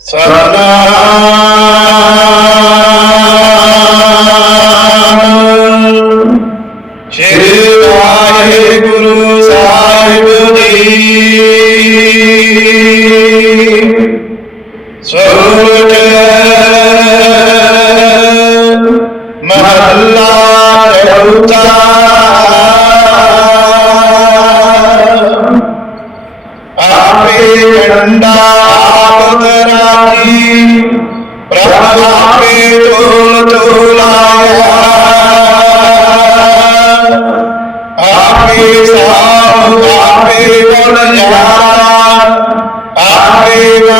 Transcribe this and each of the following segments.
ਸਤਨਾਮ ਸ੍ਰੀ ਵਾਹਿਗੁਰੂ ਸਾਹਿਬ ਜੀ ਸੋਚ ਮਹੱਲਾ ਚੌਥਾ ਆਪੇ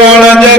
Yeah.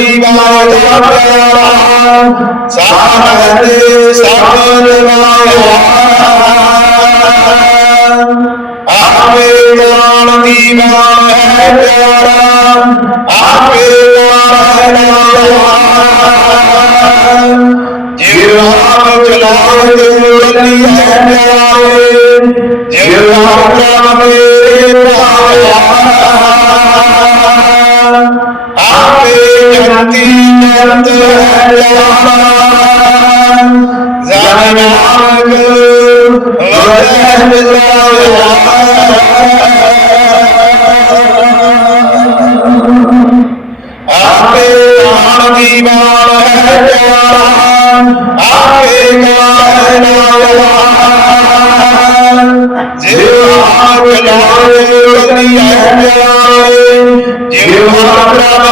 ਨਾਰੀ ਗਾਇਆ ਪਿਆਰਾ ਸਾਹਦ ਸਭ ਲਗਾਇਆ ਆਪੇ ਨਾਮ ਦੀ ਗਾਨ ਹੈ ਪਿਆਰਾ ਆਪੇ ਨਾਮ ਹੈ ਜਿਵ ਆਪ ਚਲਾਏ ਦੁਰਲੀ ਹੈ ਪਿਆਰੇ ਜਿਵ ਆਪ ਪਾਇਆ ਜਿਵ ਆਪ ਲਾਏ ਕਦੀ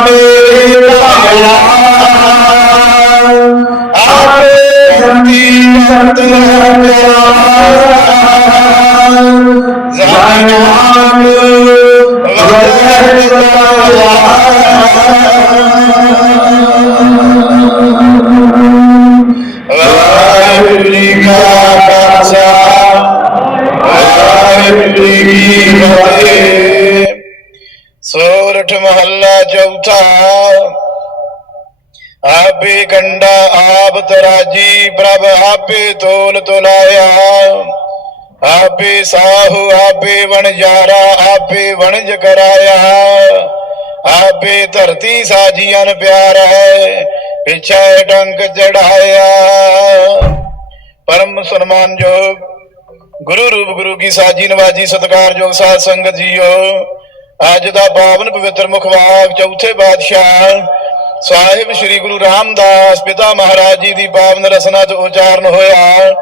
ਮੇਰੇ ਪਾਇਆ ਆਪੇ ਸੰਤੀ ਸੰਤ ਹੈ ਪਿਆਰਾ ਕੀ ਸੋਰਠ ਮਹੱਲਾ ਚੌਥਾ। ਆਪੇ ਕੰਡਾ ਆਪ ਤਰਾਜੀ, ਪ੍ਰਭ ਆਪੇ ਤੋਲ ਤੁਲਾਇਆ। ਆਪੇ ਸਾਹੂ, ਆਪੇ ਵਣਜਾਰਾ, ਆਪੇ ਵਣਜ ਕਰਾਇਆ। ਆਪੇ ਧਰਤੀ ਸਾਜੀਆਂ ਪਿਆਰ ਹੈ, ਪਿਛੇ ਡੰਕ ਚੜਾਇਆ। ਪਰਮ ਸਨਮਾਨਯੋਗ ਗੁਰੂ ਰੂਪ ਗੁਰੂ ਕੀ ਸਾਜੀ ਨਵਾਜੀ ਸਤਿਕਾਰਯੋਗ ਸਾਧ ਸੰਗਤ ਜੀਓ। ਅੱਜ ਦਾ ਪਾਵਨ ਪਵਿੱਤਰ ਮੁਖਵਾਕ ਚੌਥੇ ਬਾਦਸ਼ਾਹ ਸਾਹਿਬ ਸ੍ਰੀ ਗੁਰੂ ਰਾਮਦਾਸ ਪਿਤਾ ਮਹਾਰਾਜ ਜੀ ਦੀ ਪਾਵਨ ਰਸਨਾ ਚ ਉਚਾਰਨ ਹੋਇਆ।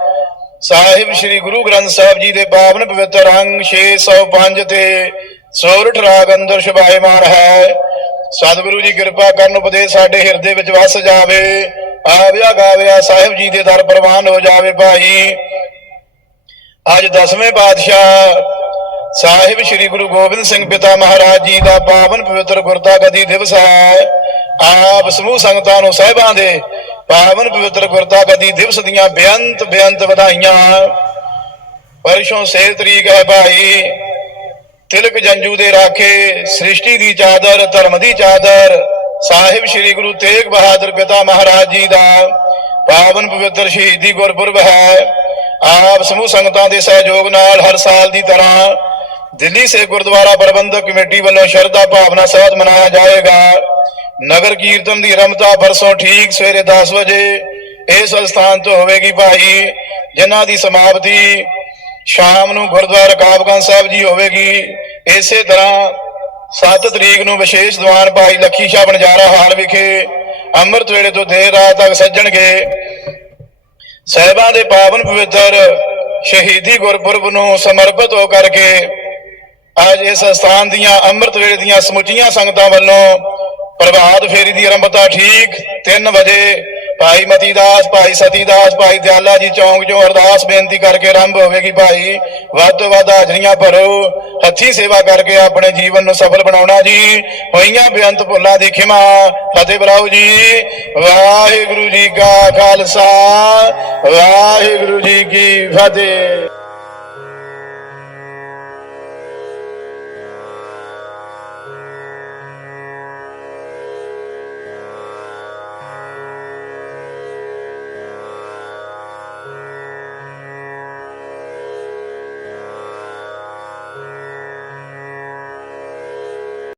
ਸਾਹਿਬ ਸ੍ਰੀ ਗੁਰੂ ਗ੍ਰੰਥ ਸਾਹਿਬ ਜੀ ਦੇ ਪਾਵਨ ਪਵਿੱਤਰ ਅੰਗ 605 ਤੇ ਸੋਰਠ ਰਾਗ ਅੰਦਰ ਸ਼ੁਭਾਇਮਾਨ ਹੈ। ਸਤਿਗੁਰੂ ਜੀ ਕਿਰਪਾ ਕਰਨ ਉਪਦੇਸ਼ ਸਾਡੇ ਹਿਰਦੇ ਵਿੱਚ ਵਸ ਜਾਵੇ, ਆਵਿਆ ਗਾਵਿਆ ਸਾਹਿਬ ਜੀ ਦੇ ਦਰ ਪ੍ਰਵਾਨ ਹੋ ਜਾਵੇ ਭਾਈ। ਅੱਜ ਦਸਵੇਂ ਪਾਤਸ਼ਾਹ ਸਾਹਿਬ ਸ੍ਰੀ ਗੁਰੂ ਗੋਬਿੰਦ ਸਿੰਘ ਪਿਤਾ ਮਹਾਰਾਜ ਜੀ ਦਾ ਪਾਵਨ ਪਵਿੱਤਰ ਗੁਰਤਾ ਗਦੀ ਦਿਵਸ ਹੈ। ਆਪ ਸਮੂਹ ਸੰਗਤਾਂ ਨੂੰ ਸਾਹਿਬਾਂ ਦੇ ਪਾਵਨ ਪਵਿੱਤਰ ਗੁਰਤਾ ਗਦੀ ਦਿਵਸ ਦੀਆਂ ਬੇਅੰਤ ਬੇਅੰਤ ਵਧਾਈਆਂ। ਪਰਸ਼ੋਂ ਸੇ ਤਰੀਕ ਹੈ ਭਾਈ। ਤਿਲਕ ਜੰਜੂ ਦੇ ਰਾਖੇ, ਸ੍ਰਿਸ਼ਟੀ ਦੀ ਚਾਦਰ, ਧਰਮ ਦੀ ਚਾਦਰ, ਸਾਹਿਬ ਸ੍ਰੀ ਗੁਰੂ ਤੇਗ ਬਹਾਦਰ ਪਿਤਾ ਮਹਾਰਾਜ ਜੀ ਦਾ ਪਾਵਨ ਪਵਿੱਤਰ ਸ਼ਹੀਦੀ ਗੁਰਪੁਰਬ ਹੈ। ਆਪ ਸਮੂਹ ਸੰਗਤਾਂ ਦੇ ਸਹਿਯੋਗ ਨਾਲ ਹਰ ਸਾਲ ਦੀ ਤਰ੍ਹਾਂ ਦਿੱਲੀ ਸੇ ਗੁਰਦੁਆਰਾ ਪ੍ਰਬੰਧਕ ਕਮੇਟੀ ਵੱਲੋਂ ਸ਼ਰਧਾ ਭਾਵਨਾ ਸਹਿਤ ਮਨਾਇਆ ਜਾਏਗਾ। ਨਗਰ ਕੀਰਤਨ ਦੀ ਰਮਤਾ ਪਰਸੋਂ ਠੀਕ ਸਵੇਰੇ 10 ਵਜੇ ਇਸ ਸਥਾਨ ਤੋਂ ਹੋਵੇਗੀ ਭਾਈ। ਜਿਨ੍ਹਾਂ ਦੀ ਸਮਾਪਤੀ ਸ਼ਾਮ ਨੂੰ ਗੁਰਦੁਆਰਾ ਕਾਬਗੰਜ ਸਾਹਿਬ ਜੀ ਹੋਵੇਗੀ। ਇਸੇ ਤਰ੍ਹਾਂ 7 ਤਰੀਕ ਨੂੰ ਵਿਸ਼ੇਸ਼ ਦੀਵਾਨ ਭਾਈ ਲੱਖੀ ਸ਼ਾਹ ਬਣਜਾਰਾ ਹਾਲ ਵਿਖੇ ਅੰਮ੍ਰਿਤ ਵੇਲੇ ਤੋਂ ਦੇਰ ਰਾਤ ਤੱਕ ਸੱਜਣਗੇ। ਸਹਿਬਾਂ ਦੇ ਪਾਵਨ ਪਵਿੱਤਰ ਸ਼ਹੀਦੀ ਗੁਰਪੁਰਬ ਨੂੰ ਸਮਰਪਿਤ ਹੋ ਕਰਕੇ ਅੱਜ ਇਸ ਸਥਾਨ ਦੀਆਂ ਅੰਮ੍ਰਿਤ ਵੇਲੇ ਦੀਆਂ ਸਮੁੱਚੀਆਂ ਸੰਗਤਾਂ ਵੱਲੋਂ ਪ੍ਰਭਾਤ ਫੇਰੀ ਦੀ ਆਰੰਭਤਾ ਠੀਕ 3 ਵਜੇ ਭਾਈ ਮਤੀ ਦਾਸ, ਭਾਈ ਸਤੀ ਦਾਸ, ਭਾਈ ਦਿਆਲਾ ਜੀ ਚੌਂਕ ਚੋਂ ਅਰਦਾਸ ਬੇਨਤੀ ਕਰਕੇ ਆਰੰਭ ਹੋਵੇਗੀ ਭਾਈ। ਵੱਧ ਤੋਂ ਵੱਧ ਹਾਜ਼ਰੀਆਂ ਭਰੋ। ਹੱਥੀ ਸੇਵਾ ਕਰਕੇ ਆਪਣੇ ਜੀਵਨ ਨੂੰ ਸਫਲ ਬਣਾਉਣਾ ਜੀ। ਹੋਈਆਂ ਬੇਅੰਤ ਭੁੱਲਾਂ ਦੀ ਖਿਮਾ। ਫਤਿਹ ਬਰਾਓ ਜੀ। ਵਾਹਿਗੁਰੂ ਜੀ ਕਾ ਖਾਲਸਾ। ਵਾਹਿਗੁਰੂ ਜੀ ਕੀ ਫਤਿਹ।